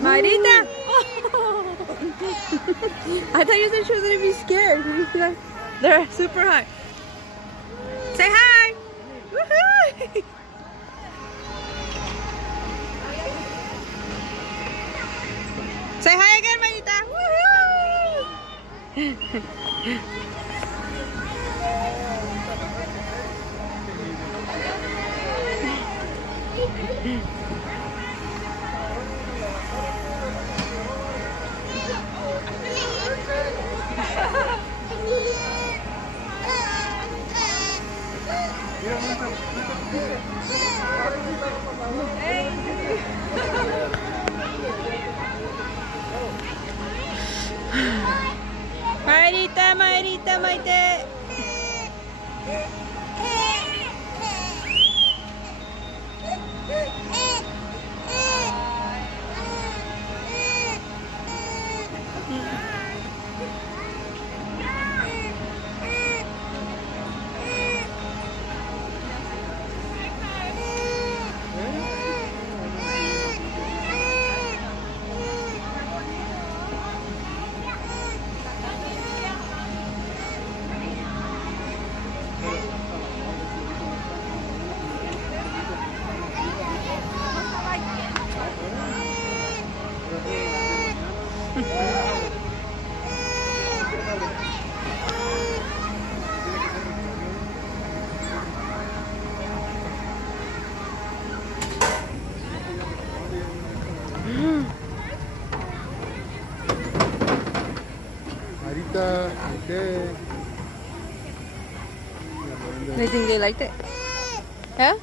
Marita! I thought you said she was gonna be scared. They're super high. Say hi! Woohoo! Say hi again, Marita! Woohoo! Marita, Marita, Maite. Marita, okay. I think they liked it. Yeah?